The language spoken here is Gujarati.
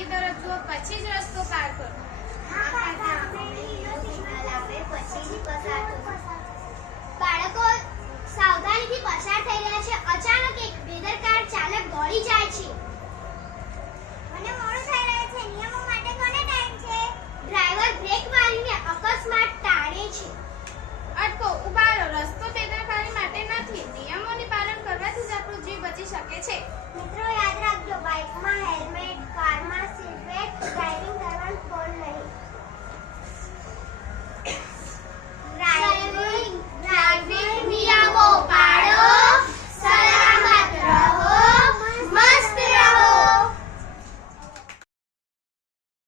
લાંબી તરફ જુઓ પછી જ રસ્તો પાર કરો. બાળકો સાવધાનીથી પસાર થઈ રહ્યા છે. અચાનક એક બેદરકાર ચાલક દોડી જાય છે.